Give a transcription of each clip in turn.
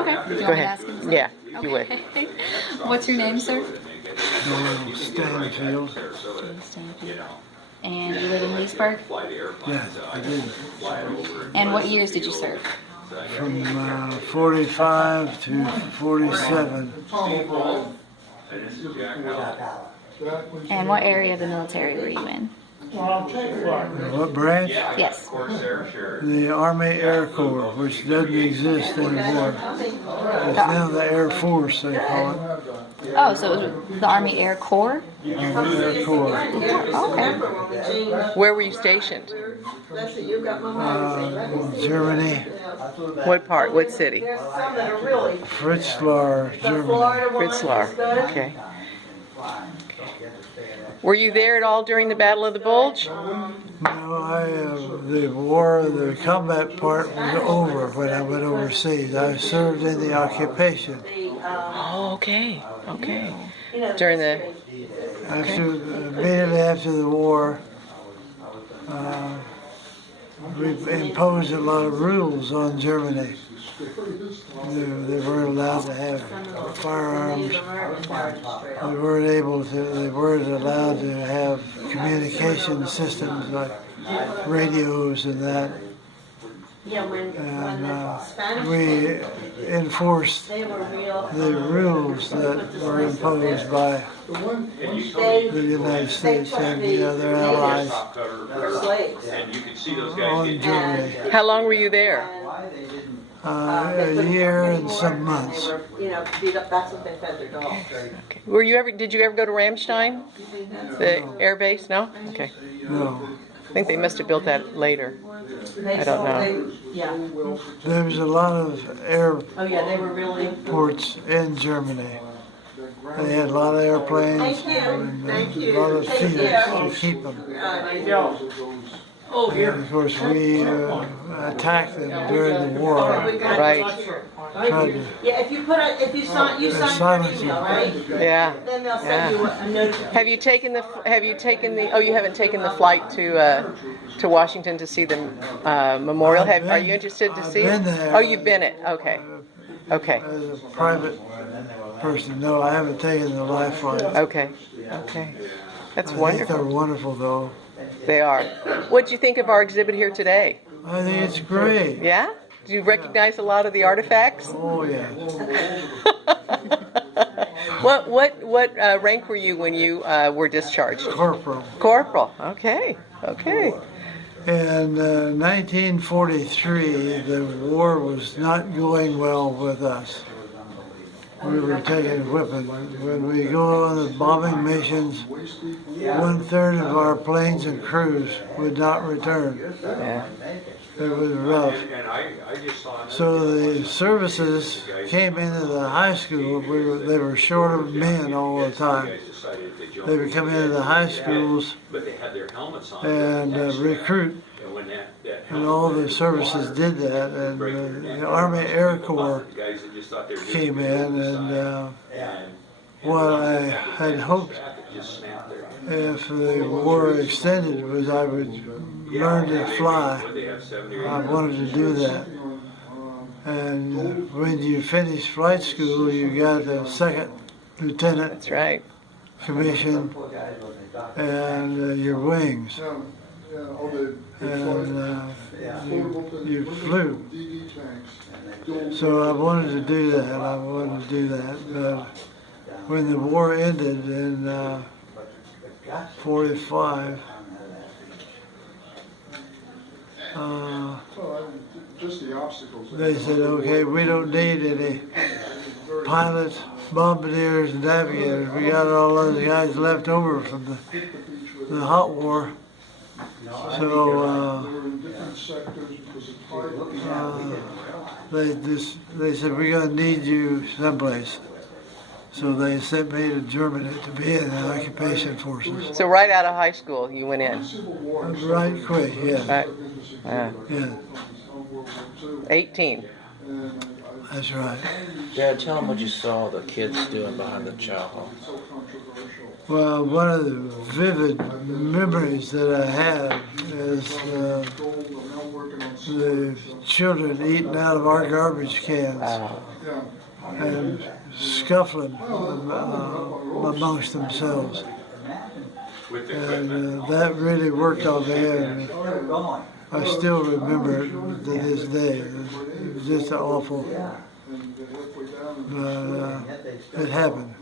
Okay. Do you Go want me to ahead. ask him? Yeah, if you would. Okay. What's your name, sir? Doyle Stanfield. Doyle Stanfield. And you live in Leesburg? Yes, I did. And what years did you serve? From 45 to 47. And what area of the military were you in? What branch? Yes. The Army Air Corps, which doesn't exist anymore. It's now the Air Force, they call it. Oh, so it was the Army Air Corps? Army Air Corps. Okay. Where were you stationed? Germany. What part? What city? Fritzlar, Germany. Fritzlar. Okay. Were you there at all during the Battle of the Bulge? No, the war, the combat part was over when I went overseas. I served in the occupation. Oh, okay. Okay. During the... Immediately after the war, we imposed a lot of rules on Germany. They weren't allowed to have firearms. They weren't allowed to have communication systems like radios and that. And we enforced the rules that were imposed by the United States and the other allies on Germany. How long were you there? A year and some months. Okay. Did you ever go to Ramstein? The air base? No? Okay. No. I think they must have built that later. I don't know. There was a lot of airports in Germany. They had a lot of airplanes and a lot of fields to keep them. And of course, we attacked them during the war. Right. Tried to silence them. Yeah. Yeah. Have you taken the? Oh, you haven't taken the flight to Washington to see the memorial. Are you interested to see it? I've been there. Oh, you've been it. Okay. Okay. As a private person, no, I haven't taken the life flight. Okay. Okay. That's I think wonderful. they're wonderful, though. They are. What do you think of our exhibit here today? I think it's great. Yeah? Do you recognize a lot of the artifacts? Oh, yeah. What rank were you when you were discharged? Corporal. Corporal. Okay. Okay. In 1943, the war was not going well with us. We were taking whipping. When we go on the bombing missions, 1/3 of our planes and crews would not return. Yeah. It was rough. So the services came into the high school. They were short of men all the time. They would come into the high schools and recruit. And all the services did that, and the Army Air Corps came in, and what I had hoped, if the war extended, was I would learn to fly. I wanted to do that. And when you finish flight school, you got a second lieutenant. That's right. Commission and your wings. And you flew. So I wanted to do that. But when the war ended in 45, they said, okay, we don't need any pilots, bombardiers, and navigators. We got all those guys left over from the hot war. So they said, we're going to need you someplace. So they sent me to Germany to be in the occupation forces. So right out of high school, you went in. Right quick, yeah. Right. Yeah, 18. that's right. Dad, tell them what you saw the kids doing behind the chow hall. Well, one of the vivid memories that I have is the children eating out of our garbage cans Oh, and scuffling amongst themselves. And that really worked on me, and I still remember it to this day. It was just awful, but it happened.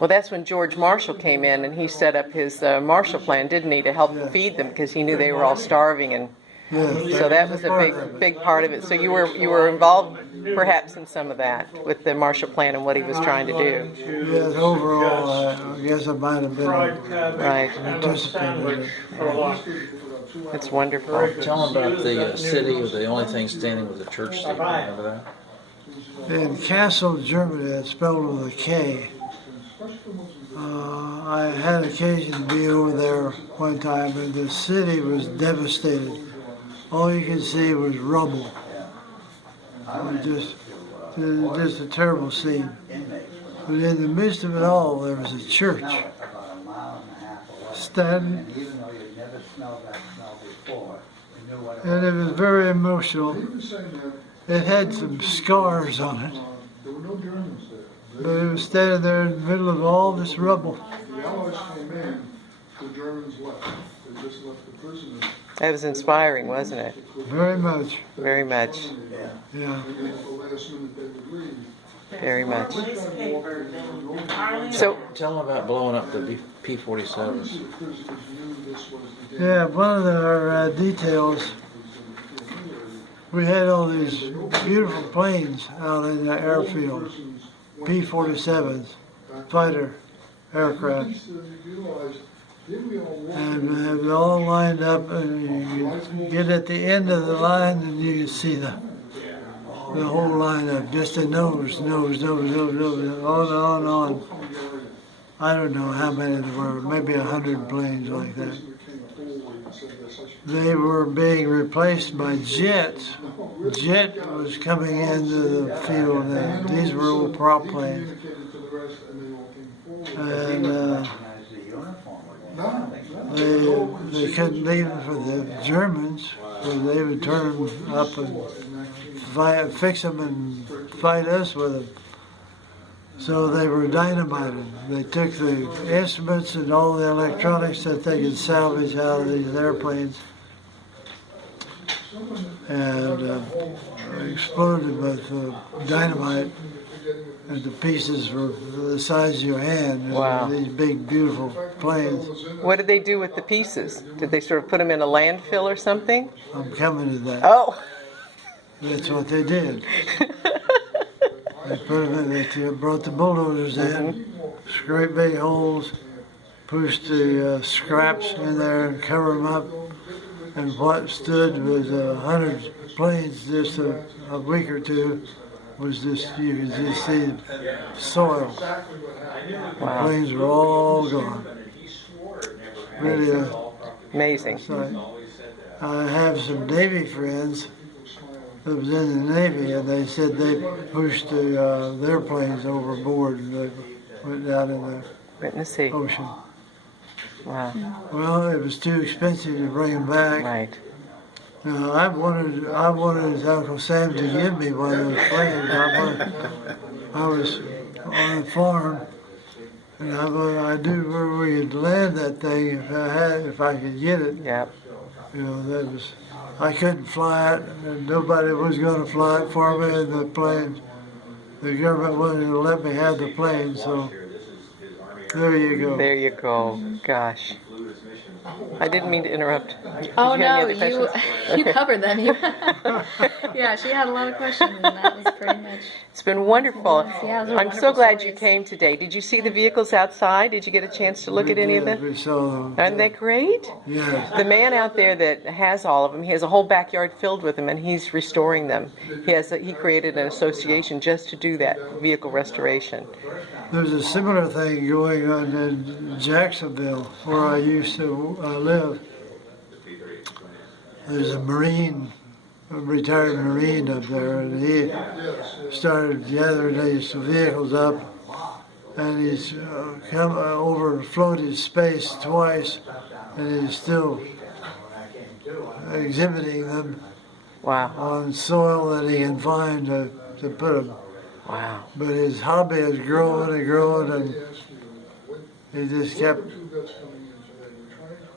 well, that's when George Marshall came in and he set up his Marshall Plan, didn't he, to help feed them because he knew they were all starving, and Yeah, so that was a big part of it. So you were involved perhaps in some of that with the Marshall Plan and what he was trying to do. yes, overall, I guess I might have been a Right. participant in it. It's wonderful. Tell them about the city with the only thing standing with the church steeple. Remember that? In Kassel, Germany, it's spelled with a K. I had occasion to be over there one time, and the city was devastated. All you could see was rubble. It was just a terrible scene. But in the midst of it all, there was a church standing, and it was very emotional. It had some scars on it, but it was standing there in the middle of all this rubble. That was inspiring, wasn't it? Very much, Very much. yeah. Very much. So, Tell them about blowing up the P-47s. Yeah, one of our details, we had all these beautiful planes out in the airfield, P-47s, fighter aircraft. And they were all lined up, and you get at the end of the line and you see the whole lineup, just a nose, on. I don't know how many there were, maybe 100 planes like that. They were being replaced by jets. Jet was coming into the field, and these were old prop planes. And they couldn't leave them for the Germans, so they would turn them up and fix them and fight us with them. So they were dynamited. They took the instruments and all the electronics that they could salvage out of these airplanes and exploded with dynamite. And the pieces were the size of your hand. Wow. These big, beautiful planes. what did they do with the pieces? Did they sort of put them in a landfill or something? I'm coming to that. Oh! That's what they did. They put them in, they brought the bulldozers in, scraped big holes, pushed the scraps in there and covered them up. And what stood was 100 planes just a week or two. Was just, you could just see soil. The planes were all gone. Really Amazing. sight. I have some Navy friends that was in the Navy, and they said they pushed their planes overboard and they went down in the Wait and see. ocean. Wow. Well, it was too expensive to bring them back. Right. I wanted Uncle Sam to give me one of those planes. I was on the farm, and I knew where we could land that thing if I could get it. Yep. You know, I couldn't fly it, and nobody was going to fly it for me. And the plane, the government wasn't going to let me have the plane. So there you go. There you go. Gosh. I didn't mean to interrupt. Did Oh you have no, any other questions? you covered them. Yeah, she had a lot of questions, and that was pretty much. It's been wonderful. Yeah, those are I'm so wonderful glad you stories. came today. Did you see the vehicles outside? Did you get a chance to look at any of them? We saw them. Aren't they great? Yes. The man out there that has all of them, he has a whole backyard filled with them, and he's restoring them. He created an association just to do that, vehicle restoration. There's a similar thing going on in Jacksonville, where I used to live. There's a retired Marine up there, and he started gathering these vehicles up, and he's come over floated space twice, and he's still exhibiting them. Wow. on soil that he can find to put them. Wow. But his hobby is growing and growing, and he just kept,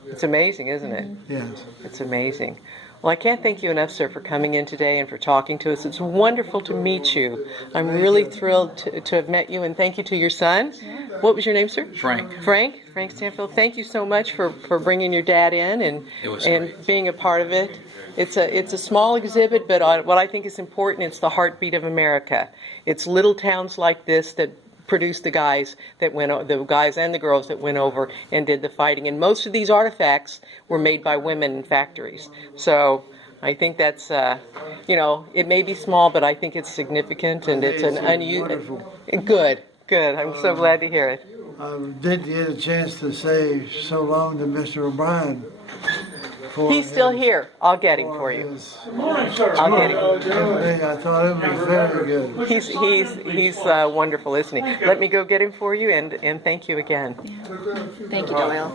It's amazing, isn't it? yes. It's amazing. Well, I can't thank you enough, sir, for coming in today and for talking to us. It's wonderful to meet you. I'm really thrilled to have met you, and thank you to your son. What was your name, sir? Frank. Frank Stanfield. Thank you so much for bringing your dad in It was and great. being a part of it. It's a small exhibit, but what I think is important, it's the heartbeat of America. It's little towns like this that produced the guys and the girls that went over and did the fighting. And most of these artifacts were made by women in factories. So I think that's, it may be small, but I think it's significant, and it's an unusual. Good. I'm so glad to hear it. I did get a chance to say so long to Mr. O'Brien. He's still here. I'll get him for you. I'll get him. I thought it was very good. He's wonderful, isn't he? Let me go get him for you, and thank you again. Thank you, Doyle.